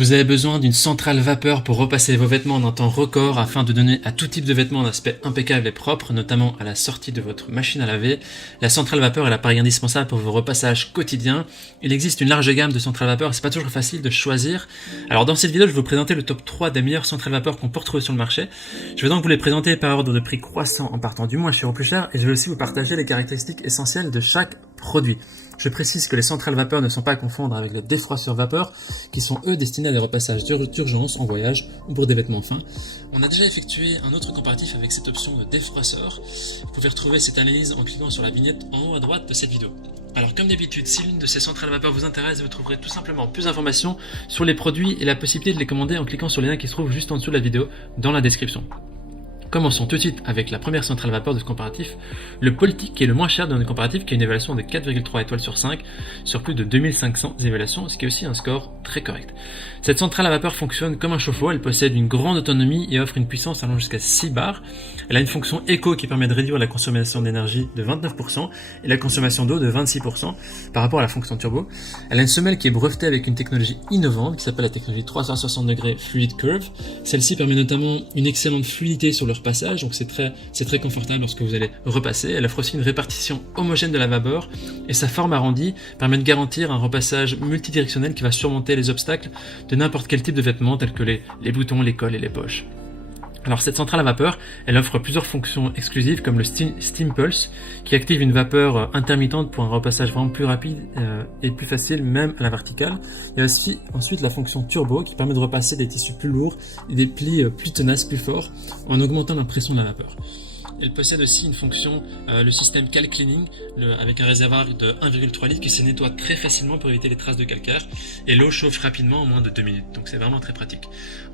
Vous avez besoin d'une centrale vapeur pour repasser vos vêtements en un temps record afin de donner à tout type de vêtements un aspect impeccable et propre, notamment à la sortie de votre machine à laver. La centrale vapeur est l'appareil indispensable pour vos repassages quotidiens. Il existe une large gamme de centrales vapeur, c'est pas toujours facile de choisir. Alors dans cette vidéo, je vais vous présenter le top 3 des meilleures centrales vapeur qu'on peut retrouver sur le marché. Je vais donc vous les présenter par ordre de prix croissant en partant du moins cher au plus cher, et je vais aussi vous partager les caractéristiques essentielles de chaque produit. Je précise que les centrales vapeur ne sont pas à confondre avec les défroisseurs vapeur, qui sont eux destinés à des repassages d'urgence en voyage ou pour des vêtements fins. On a déjà effectué un autre comparatif avec cette option de défroisseur. Vous pouvez retrouver cette analyse en cliquant sur la vignette en haut à droite de cette vidéo. Alors comme d'habitude, si l'une de ces centrales vapeur vous intéresse, vous trouverez tout simplement plus d'informations sur les produits et la possibilité de les commander en cliquant sur les liens qui se trouvent juste en dessous de la vidéo dans la description. Commençons tout de suite avec la première centrale vapeur de ce comparatif, le Politic, qui est le moins cher dans le comparatif, qui a une évaluation de 4,3 étoiles sur 5 sur plus de 2500 évaluations, ce qui est aussi un score très correct. Cette centrale à vapeur fonctionne comme un chauffe-eau, elle possède une grande autonomie et offre une puissance allant jusqu'à 6 bars. Elle a une fonction éco qui permet de réduire la consommation d'énergie de 29% et la consommation d'eau de 26% par rapport à la fonction turbo. Elle a une semelle qui est brevetée avec une technologie innovante qui s'appelle la technologie 360 degrés Fluid Curve. Celle-ci permet notamment une excellente fluidité sur le repassage, donc c'est très confortable lorsque vous allez repasser. Elle offre aussi une répartition homogène de la vapeur et sa forme arrondie permet de garantir un repassage multidirectionnel qui va surmonter les obstacles de n'importe quel type de vêtements tels que les boutons, les cols et les poches. Alors cette centrale à vapeur, elle offre plusieurs fonctions exclusives comme le Steam Pulse qui active une vapeur intermittente pour un repassage vraiment plus rapide et plus facile même à la verticale. Il y a aussi ensuite la fonction Turbo qui permet de repasser des tissus plus lourds et des plis plus tenaces, plus forts en augmentant la pression de la vapeur. Elle possède aussi une fonction, le système Cal Cleaning, avec un réservoir de 1,3 litres qui se nettoie très facilement pour éviter les traces de calcaire, et l'eau chauffe rapidement en moins de 2 minutes, donc c'est vraiment très pratique.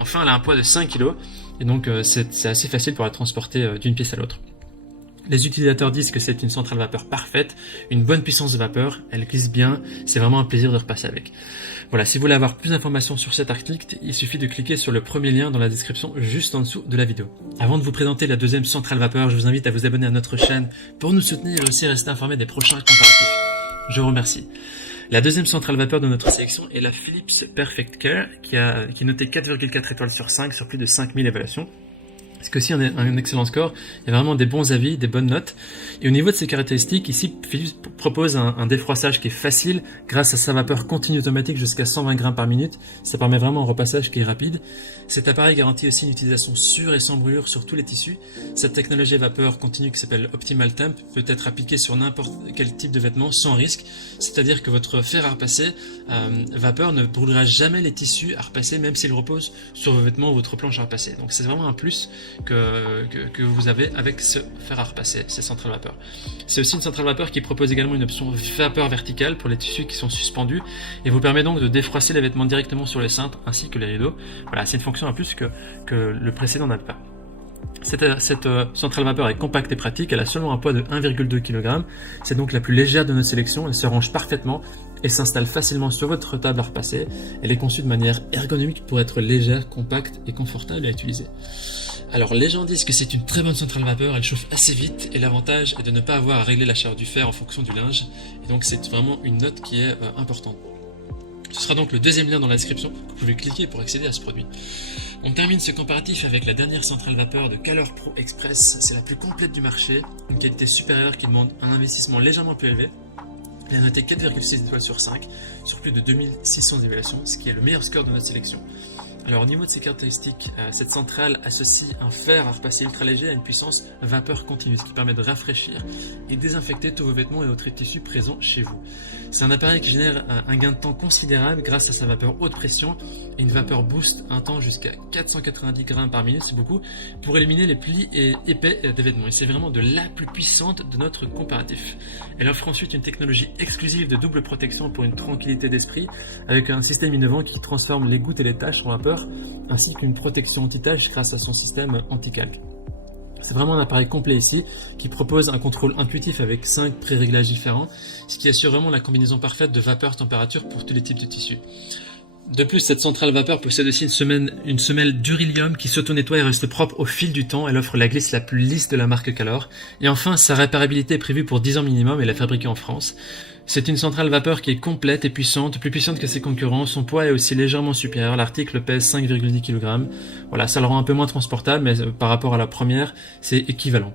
Enfin, elle a un poids de 5 kg, et donc c'est assez facile pour la transporter d'une pièce à l'autre. Les utilisateurs disent que c'est une centrale vapeur parfaite, une bonne puissance de vapeur, elle glisse bien, c'est vraiment un plaisir de repasser avec. Voilà, si vous voulez avoir plus d'informations sur cet article, il suffit de cliquer sur le premier lien dans la description juste en dessous de la vidéo. Avant de vous présenter la deuxième centrale vapeur, je vous invite à vous abonner à notre chaîne pour nous soutenir et aussi rester informé des prochains comparatifs. Je vous remercie. La deuxième centrale vapeur de notre sélection est la Philips Perfect Care qui est notée 4,4 étoiles sur 5 sur plus de 5000 évaluations. C'est aussi un excellent score, il y a vraiment des bons avis, des bonnes notes. Et au niveau de ses caractéristiques, ici Philips propose un défroissage qui est facile grâce à sa vapeur continue automatique jusqu'à 120 grammes par minute. Ça permet vraiment un repassage qui est rapide. Cet appareil garantit aussi une utilisation sûre et sans brûlure sur tous les tissus. Cette technologie à vapeur continue qui s'appelle Optimal Temp peut être appliquée sur n'importe quel type de vêtements sans risque. C'est-à-dire que votre fer à repasser vapeur ne brûlera jamais les tissus à repasser même s'il repose sur vos vêtements ou votre planche à repasser. Donc c'est vraiment un plus que vous avez avec ce fer à repasser, ces centrales vapeur. C'est aussi une centrale vapeur qui propose également une option vapeur verticale pour les tissus qui sont suspendus et vous permet donc de défroisser les vêtements directement sur les cintres ainsi que les rideaux. Voilà, c'est une fonction en plus que le précédent n'avait pas. Cette centrale vapeur est compacte et pratique, elle a seulement un poids de 1,2 kg, c'est donc la plus légère de notre sélection, elle se range parfaitement et s'installe facilement sur votre table à repasser. Elle est conçue de manière ergonomique pour être légère, compacte et confortable à utiliser. Alors les gens disent que c'est une très bonne centrale vapeur, elle chauffe assez vite et l'avantage est de ne pas avoir à régler la chaleur du fer en fonction du linge et donc c'est vraiment une note qui est importante. Ce sera donc le deuxième lien dans la description que vous pouvez cliquer pour accéder à ce produit. On termine ce comparatif avec la dernière centrale vapeur de Calor Pro Express, c'est la plus complète du marché, une qualité supérieure qui demande un investissement légèrement plus élevé. Elle a noté 4,6 étoiles sur 5 sur plus de 2600 évaluations, ce qui est le meilleur score de notre sélection. Alors au niveau de ses caractéristiques, cette centrale associe un fer à repasser ultra léger à une puissance vapeur continue, ce qui permet de rafraîchir et désinfecter tous vos vêtements et autres tissus présents chez vous. C'est un appareil qui génère un gain de temps considérable grâce à sa vapeur haute pression et une vapeur boost un temps jusqu'à 490 grammes par minute, c'est beaucoup, pour éliminer les plis épais des vêtements. Et c'est vraiment de la plus puissante de notre comparatif. Elle offre ensuite une technologie exclusive de double protection pour une tranquillité d'esprit, avec un système innovant qui transforme les gouttes et les taches en vapeur, ainsi qu'une protection anti-tache grâce à son système anti-calque. C'est vraiment un appareil complet ici qui propose un contrôle intuitif avec 5 pré-réglages différents, ce qui assure vraiment la combinaison parfaite de vapeur-température pour tous les types de tissus. De plus, cette centrale vapeur possède aussi une semelle Durilium qui s'auto-nettoie et reste propre au fil du temps. Elle offre la glisse la plus lisse de la marque Calor. Et enfin, sa réparabilité est prévue pour 10 ans minimum et elle est fabriquée en France. C'est une centrale vapeur qui est complète et puissante, plus puissante que ses concurrents. Son poids est aussi légèrement supérieur. L'article pèse 5,10 kg. Voilà, ça le rend un peu moins transportable, mais par rapport à la première, c'est équivalent.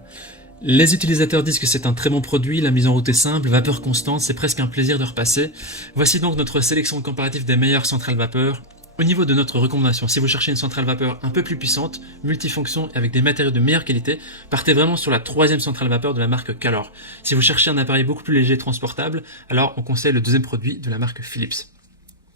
Les utilisateurs disent que c'est un très bon produit, la mise en route est simple, vapeur constante, c'est presque un plaisir de repasser. Voici donc notre sélection comparative des meilleures centrales vapeur. Au niveau de notre recommandation, si vous cherchez une centrale vapeur un peu plus puissante, multifonction et avec des matériaux de meilleure qualité, partez vraiment sur la troisième centrale vapeur de la marque Calor. Si vous cherchez un appareil beaucoup plus léger et transportable, alors on conseille le deuxième produit de la marque Philips.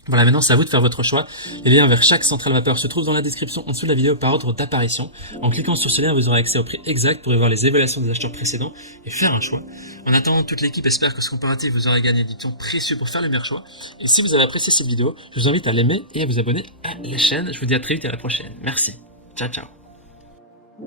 Voilà, maintenant c'est à vous de faire votre choix. Les liens vers chaque centrale vapeur se trouvent dans la description en dessous de la vidéo par ordre d'apparition. En cliquant sur ce lien, vous aurez accès au prix exact pour y voir les évaluations des acheteurs précédents et faire un choix. En attendant, toute l'équipe espère que ce comparatif vous aura gagné du temps précieux pour faire le meilleur choix. Et si vous avez apprécié cette vidéo, je vous invite à l'aimer et à vous abonner à la chaîne. Je vous dis à très vite et à la prochaine. Merci. Ciao, ciao.